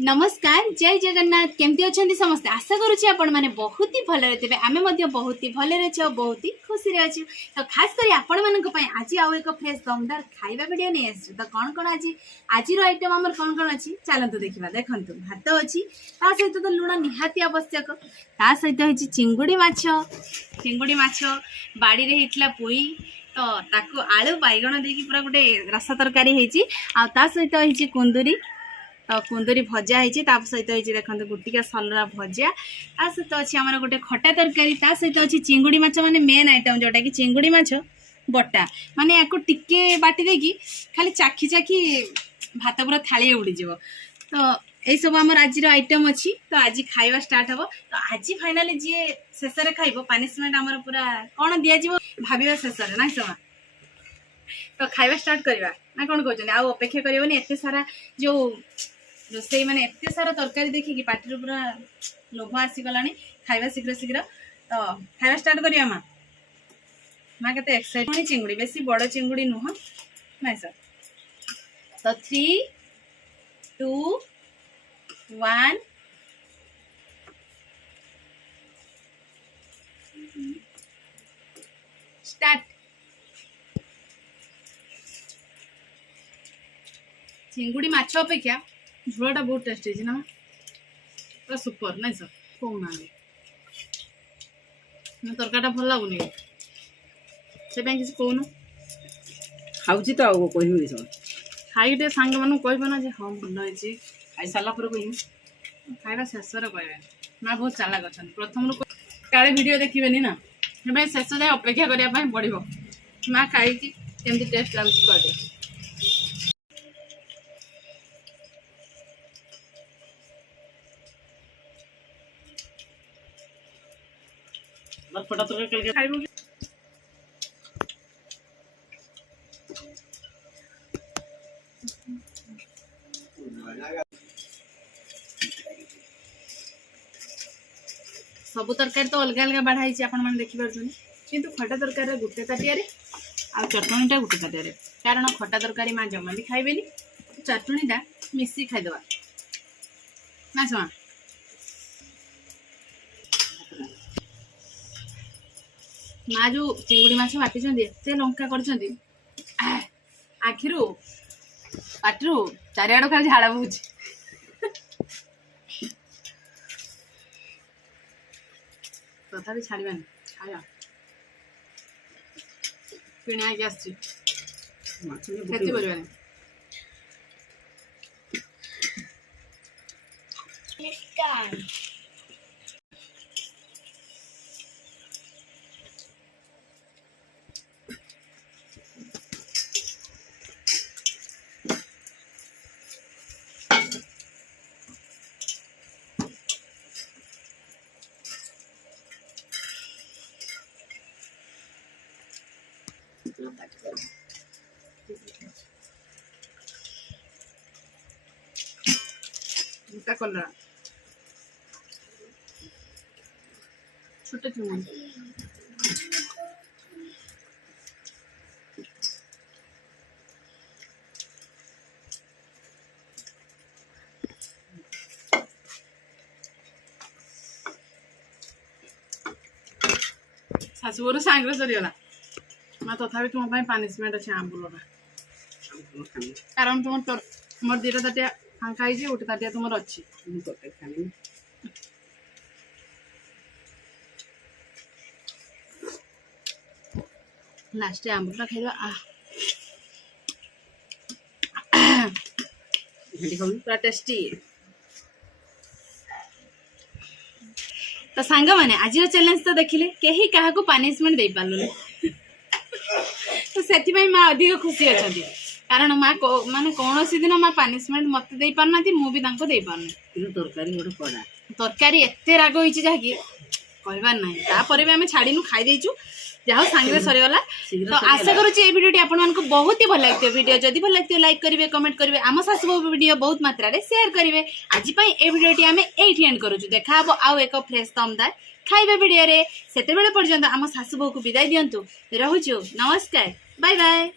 नमस्कार जय जगन्नाथ केमती अच्छा समस्ते आशा करुच्छे आपण मैंने बहुत ही भले थे आम बहुत ही भले अच्छे और बहुत ही खुशी अच्छे तो खास कर आपण मानी आज आउ एक फ्रेश दमदार खाଇବା वीडियो नहीं आस तो कौन कौन आज आज आइटम आमर कौन कौन अच्छी चलतु देखा देखु भात अच्छी सहित तो लुण निहाती आवश्यक ता सहित हो चिंगुड़ी माछ बाड़ी रे होता पोई तो ताकू आलू बैगण देकी पूरा गोटे रस तरकारी होती आ सहित होती कुंदुरी तो कुंदुरी भजा होती सहित होती देखते गुटिका सलरा भजा ता सहित अच्छी आम गोटे खटा तरकारी ता सहित अच्छी चिंगुड़ी माछ माने मेन आइटम जोटा कि चिंगुड़ी माछ बटा माने या टिके बाटी देकी खाली चाखी चाखी भात पूरा थाली उड़ीज तो यही सब आम आज आइटम अच्छी तो आज खाଇବା स्टार्ट हम तो आज फाइनाली जी शेष में खाइब पनिशमेंट आमर पूरा कौन दि भाव शेष ना समा तो खाଇବା स्टार्ट करवा ना कौन कहते आउ अपेक्षा करनी एत सारा जो रोसई मैंने एत सारा तरकारी देखिकी पार्टी पूरा लोभ आसीगला खाଇବା शीघ्र शीघ्र तो खाଇବା स्टार्ट करवा माँ के एक्साइटेड चिंगुड़ी बेसी बड़ चिंगुड़ी नुह ना सर तो 3 2 1 स्टार्ट चिंगुड़ी माछ अपेक्षा झोलटा बहुत टेस्टी है ना पूरा सुपर ना सर कहना तरकारीटा भल लगुनि से किसी कहून खाऊची तो आउ कहबी सब खाई टे सांग मान कहना जे हाँ भल होती खाई सारा पर कह खाଇବା शेष कहे माँ बहुत चालाक अच्छा प्रथम काले वीडियो देखिए ना शेष जाए अपेक्षा करने पड़ो माँ खाई केमती टेस्ट लगुच कह फटा तरकारी खाइबो सबू तरकारी तो अलग अलग बढ़ाई आपने देखिपुर कि खटा तरकारी गोटे ताटिया आ चटणीटा गोटे ताटिया कारण खटा तरकारी माँ जमा भी खाइबेनी चटणीटा मिसी खाईदे ना सुमा माँ जो चिंगुड़ी माछ बाटी एत लंका कर आखिर पाटिरू चारिआड़ खाली झाड़ बोची तथा छाड़बानी खाया किणी आसी क्षति करवानी कलरा छोटे चुना शाशुर सांगे सरीगला माँ तथा तुम पनिशमेंट अच्छे आंबुलटा कारण तुम मोर दीटा ताटिया फांका है गोटे ताटिया तुम अच्छी लास्ट आंबुलटा खाइबा पूरा टेस्टी तो सांग मैंने आज चैलेंज तो देखिले कहीं क्या पनिशमेंट दे पार्लुनि तो से माँ अधिक खुशी अच्छा कारण माँ माने कौन सी दिन माँ पनिशमेंट मत दे पारना मुझे दे पारनी तरकारी गोटे कड़ा तरकारी एत राग होती जहाँकि कहबार ना तापर भी आम छाड़ीनु खाई देचु जहाँ सांगे सरीगला तो आशा करुँचे ये वीडियो आपको बहुत ही भल लगे वीडियो जदि भल लगे लाइक करेंगे कमेंट करेंगे आम सासु वीडियो बहुत मात्रा शेयर करेंगे आज ये वीडियो आम ये एंड करुँ देखा आउ एक फ्रेश दमदार खाଇବା वीडियो से पर्यंत आम सासु को विदाय दिंतु रोचु नमस्कार बाय बाय।